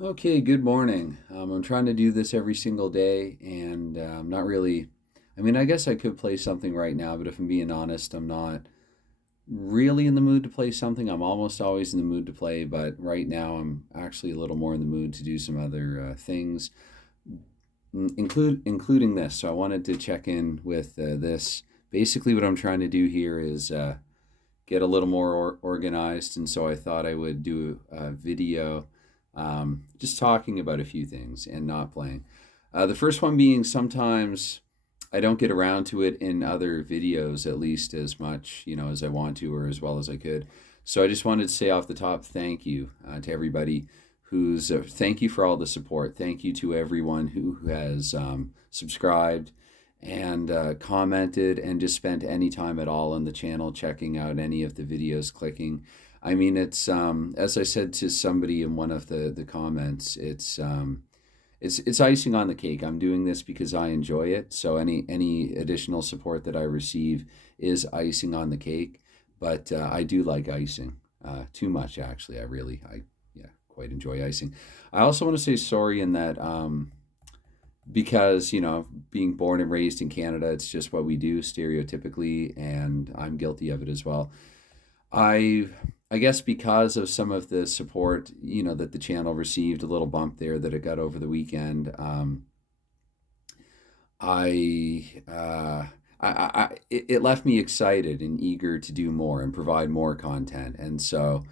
Okay, good morning. I'm trying to do this every single day, and I'm not really. I mean, I guess I could play something right now, but if I'm being honest, I'm not really in the mood to play something. I'm almost always in the mood to play, but right now I'm actually a little more in the mood to do some other things, including this. So I wanted to check in with this. Basically, what I'm trying to do here is get a little more organized. And so I thought I would do a video just talking about a few things and not playing. The first one being sometimes I don't get around to it in other videos, at least as much, as I want to or as well as I could. So I just wanted to say off the top, thank you to everybody thank you for all the support. Thank you to everyone who has subscribed and commented and just spent any time at all on the channel, checking out any of the videos, clicking. I mean, it's as I said to somebody in one of the comments, it's icing on the cake. I'm doing this because I enjoy it. So any additional support that I receive is icing on the cake. But I do like icing too much, actually. I yeah, quite enjoy icing. I also want to say sorry in that because being born and raised in Canada, it's just what we do stereotypically, and I'm guilty of it as well. I guess because of some of the support that the channel received, a little bump there that it got over the weekend. I it left me excited and eager to do more and provide more content, and so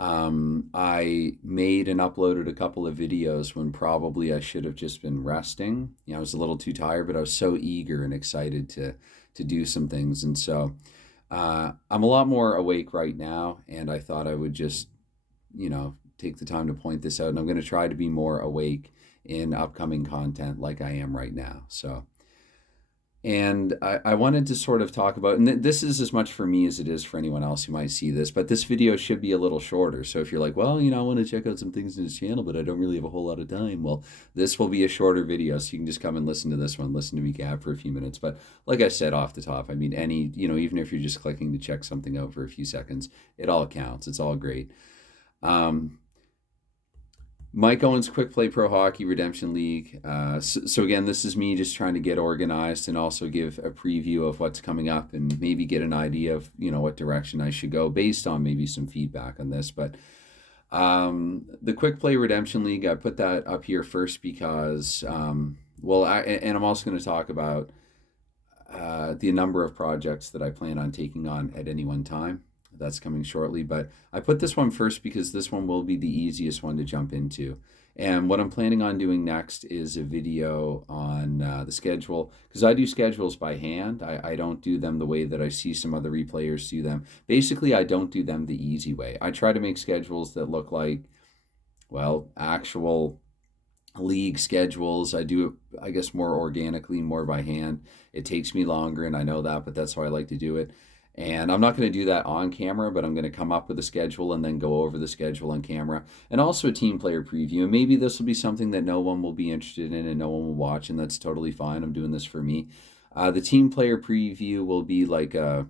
I made and uploaded a couple of videos when probably I should have just been resting. I was a little too tired, but I was so eager and excited to do some things, and so I'm a lot more awake right now. And I thought I would just take the time to point this out, and I'm going to try to be more awake in upcoming content like I am right now. So and I wanted to sort of talk about, and this is as much for me as it is for anyone else who might see this, but this video should be a little shorter. So if you're like, well, I want to check out some things in his channel, but I don't really have a whole lot of time. Well, this will be a shorter video, so you can just come and listen to this one, listen to me gab for a few minutes. But like I said off the top, I mean, even if you're just clicking to check something out for a few seconds, it all counts. It's all great. Um, Mike Owens Quick Play Pro Hockey Redemption League. So again, this is me just trying to get organized and also give a preview of what's coming up and maybe get an idea of what direction I should go based on maybe some feedback on this. But the Quick Play Redemption League, I put that up here first because and I'm also going to talk about the number of projects that I plan on taking on at any one time. That's coming shortly, but I put this one first because this one will be the easiest one to jump into. And what I'm planning on doing next is a video on the schedule, because I do schedules by hand. I don't do them the way that I see some other replayers do them. Basically, I don't do them the easy way. I try to make schedules that look like, well, actual league schedules. I do it, I guess, more organically, more by hand. It takes me longer, and I know that, but that's how I like to do it. And I'm not going to do that on camera, but I'm going to come up with a schedule and then go over the schedule on camera, and also a team player preview. And maybe this will be something that no one will be interested in and no one will watch, and that's totally fine. I'm doing this for me. The team player preview will be like a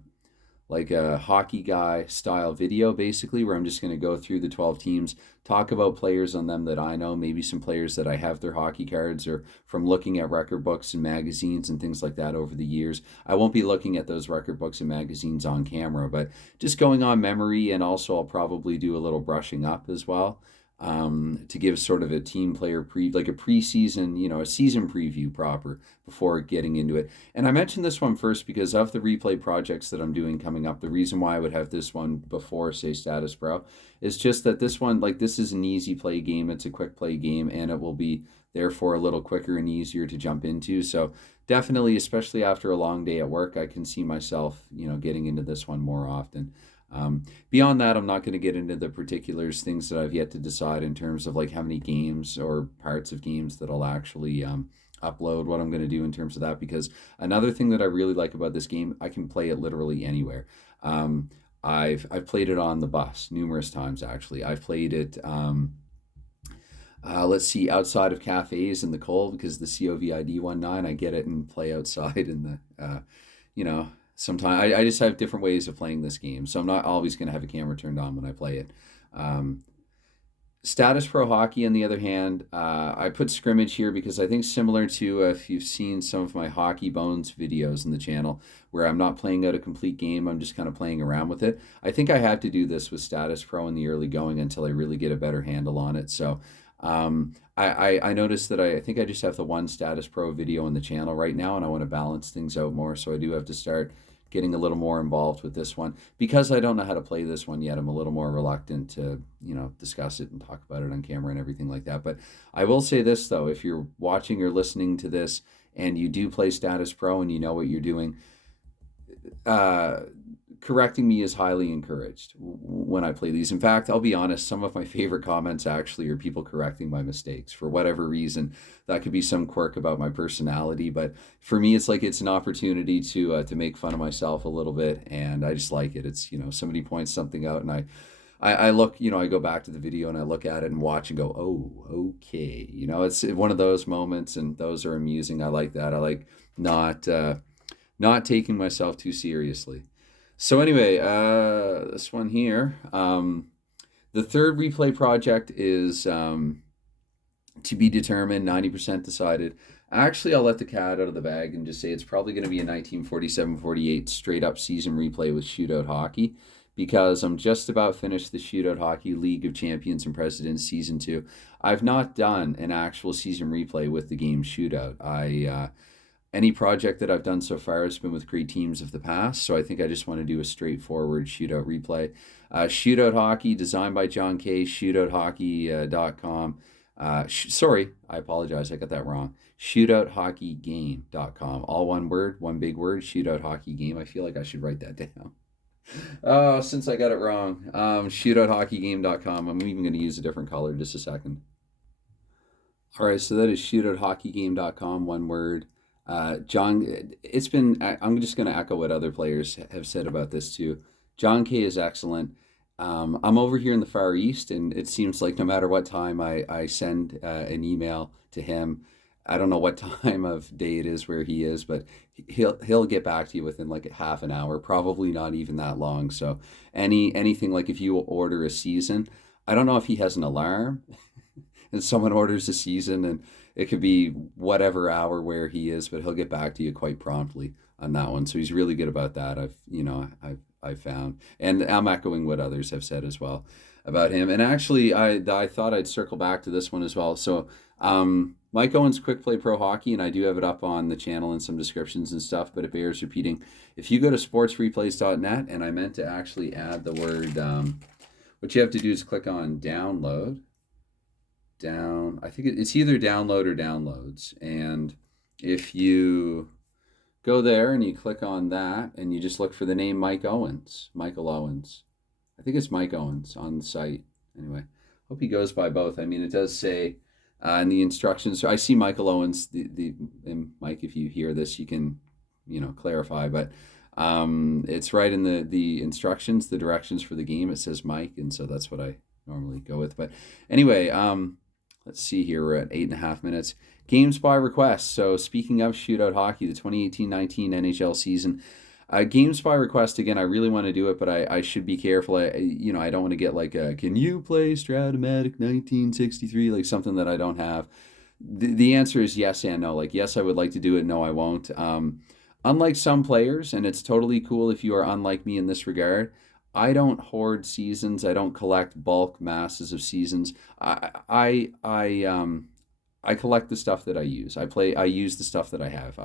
hockey guy style video, basically, where I'm just going to go through the 12 teams, talk about players on them that I know, maybe some players that I have their hockey cards or from looking at record books and magazines and things like that over the years. I won't be looking at those record books and magazines on camera, but just going on memory, and also I'll probably do a little brushing up as well. To give sort of a team player like a preseason, a season preview proper before getting into it. And I mentioned this one first because of the replay projects that I'm doing coming up. The reason why I would have this one before, say, Status Pro is just that this one, like, this is an easy play game. It's a quick play game, and it will be therefore a little quicker and easier to jump into. So definitely, especially after a long day at work, I can see myself, getting into this one more often. Beyond that, I'm not going to get into the particulars, things that I've yet to decide in terms of like how many games or parts of games that I'll actually upload, what I'm going to do in terms of that. Because another thing that I really like about this game, I can play it literally anywhere. I've played it on the bus numerous times, actually. I've played it. Let's see, outside of cafes in the cold, because the COVID 19, I get it and play outside in the, sometimes I just have different ways of playing this game. So I'm not always going to have a camera turned on when I play it. Um, Status Pro Hockey, on the other hand, I put scrimmage here because I think similar to if you've seen some of my Hockey Bones videos in the channel where I'm not playing out a complete game, I'm just kind of playing around with it. I think I have to do this with Status Pro in the early going until I really get a better handle on it. So I noticed that I think I just have the one Status Pro video on the channel right now, and I want to balance things out more. So I do have to start getting a little more involved with this one because I don't know how to play this one yet. I'm a little more reluctant to, discuss it and talk about it on camera and everything like that. But I will say this though, if you're watching or listening to this and you do play Status Pro and you know what you're doing, uh, correcting me is highly encouraged when I play these. In fact, I'll be honest, some of my favorite comments actually are people correcting my mistakes for whatever reason. That could be some quirk about my personality, but for me, it's like it's an opportunity to make fun of myself a little bit, and I just like it. It's somebody points something out, and I look, I go back to the video and I look at it and watch and go, oh, okay. It's one of those moments, and those are amusing. I like that. I like not taking myself too seriously. So anyway, this one here, the third replay project is to be determined, 90% decided. Actually, I'll let the cat out of the bag and just say it's probably going to be a 1947-48 straight up season replay with shootout hockey, because I'm just about finished the Shootout Hockey League of Champions and Presidents Season 2. I've not done an actual season replay with the game Shootout. Any project that I've done so far has been with great teams of the past, so I think I just want to do a straightforward shootout replay. Shootout Hockey, designed by John Kay, shootouthockey.com. Sorry, I apologize, I got that wrong. Shootouthockey.game.com. All one word, one big word, Shootout Hockey Game. I feel like I should write that down. Oh, since I got it wrong. Shootouthockey.game.com. I'm even going to use a different color just a second. All right, so that is shootouthockey.game.com, one word. John, I'm just going to echo what other players have said about this too. John Kay is excellent. I'm over here in the Far East, and it seems like no matter what time I send an email to him, I don't know what time of day it is where he is, but he'll get back to you within like a half an hour, probably not even that long. So anything like if you order a season, I don't know if he has an alarm and someone orders a season, and it could be whatever hour where he is, but he'll get back to you quite promptly on that one. So he's really good about that. I've found, and I'm echoing what others have said as well about him. And actually, I thought I'd circle back to this one as well. So Mike Owens Quick Play Pro Hockey, and I do have it up on the channel and some descriptions and stuff, but it bears repeating. If you go to sportsreplays.net, and I meant to actually add the word, what you have to do is click on download. I think it's either download or downloads. And if you go there and you click on that and you just look for the name Michael Owens. I think it's Mike Owens on the site. Anyway, hope he goes by both. I mean, it does say in the instructions, so I see Michael Owens, and Mike, if you hear this, you can, clarify, but it's right in the instructions, the directions for the game, it says Mike, and so that's what I normally go with. But anyway, let's see here. We're at 8.5 minutes. Games by request. So speaking of shootout hockey, the 2018-19 NHL season. Games by request, again, I really want to do it, but I should be careful. I don't want to get like a, can you play Stratomatic 1963, like something that I don't have. The answer is yes and no. Like, yes, I would like to do it. No, I won't. Unlike some players, and it's totally cool if you are unlike me in this regard, I don't hoard seasons. I don't collect bulk masses of seasons. I collect the stuff that I use. I use the stuff that I have.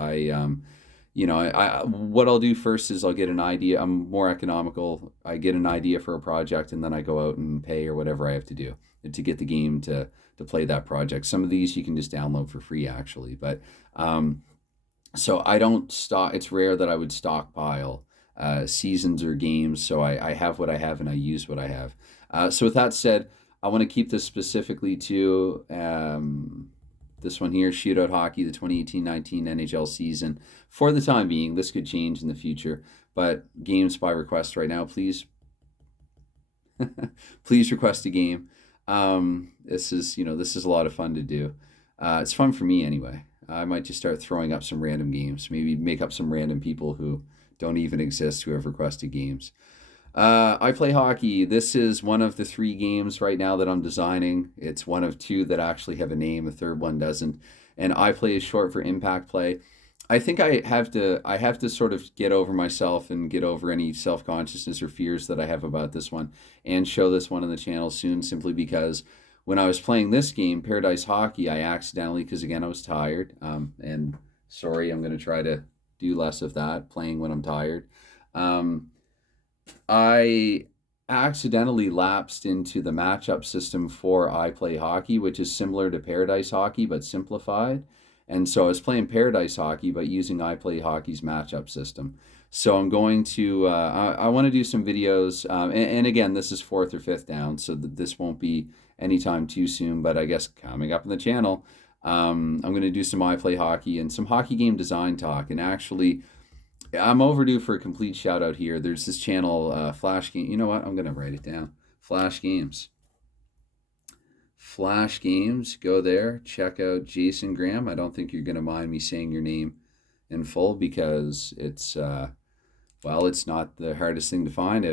What I'll do first is I'll get an idea. I'm more economical. I get an idea for a project, and then I go out and pay or whatever I have to do to get the game to play that project. Some of these you can just download for free, actually. But so I don't stock. It's rare that I would stockpile seasons or games. So I have what I have, and I use what I have. So with that said, I want to keep this specifically to this one here, Shootout Hockey, the 2018-19 NHL season. For the time being, this could change in the future, but games by request right now, please. Please request a game. This is a lot of fun to do. It's fun for me anyway. I might just start throwing up some random games, maybe make up some random people who don't even exist who have requested games. I play hockey. This is one of the three games right now that I'm designing. It's one of two that actually have a name. The third one doesn't. And I play is short for impact play. I think I have to sort of get over myself and get over any self-consciousness or fears that I have about this one and show this one on the channel soon, simply because when I was playing this game, Paradise Hockey, I accidentally, because again I was tired, and sorry, I'm going to try to do less of that, playing when I'm tired. Um, I accidentally lapsed into the matchup system for I Play Hockey, which is similar to Paradise Hockey but simplified. And so I was playing Paradise Hockey but using I Play Hockey's matchup system. So I'm going to, I want to do some videos. And again, this is fourth or fifth down, so this won't be anytime too soon, but I guess coming up on the channel, I'm going to do some I Play Hockey and some hockey game design talk. And actually, I'm overdue for a complete shout out here. There's this channel, Flash Game. You know what? I'm gonna write it down. Flash Games. Flash Games. Go there. Check out Jason Graham. I don't think you're gonna mind me saying your name in full, because it's well, it's not the hardest thing to find.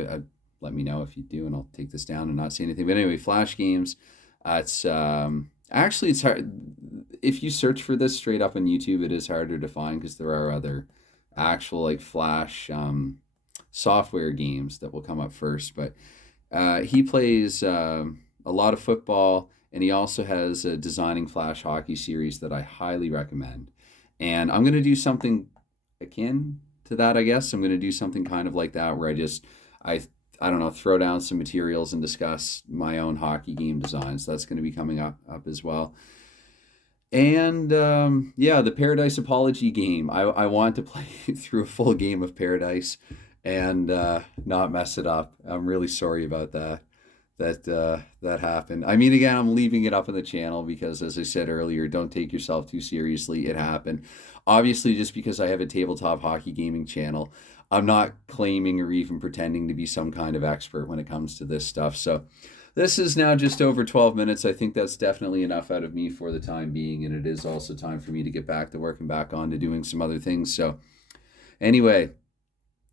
Let me know if you do, and I'll take this down and not say anything. But anyway, Flash Games. It's actually, it's hard if you search for this straight up on YouTube. It is harder to find because there are other actual like Flash software games that will come up first. But he plays a lot of football, and he also has a designing Flash hockey series that I highly recommend. And I'm going to do something akin to that, I guess. I'm going to do something kind of like that, where I I don't know, throw down some materials and discuss my own hockey game designs. That's going to be coming up as well. And yeah, the Paradise Apology game. I want to play through a full game of Paradise and not mess it up. I'm really sorry about that. That happened. I mean, again, I'm leaving it up on the channel because, as I said earlier, don't take yourself too seriously. It happened. Obviously, just because I have a tabletop hockey gaming channel, I'm not claiming or even pretending to be some kind of expert when it comes to this stuff. So this is now just over 12 minutes. I think that's definitely enough out of me for the time being, and it is also time for me to get back to work and back on to doing some other things. So anyway,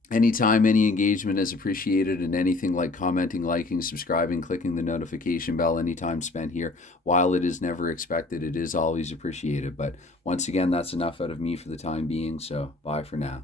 anytime any engagement is appreciated, and anything like commenting, liking, subscribing, clicking the notification bell, anytime spent here, while it is never expected, it is always appreciated. But once again, that's enough out of me for the time being. So bye for now.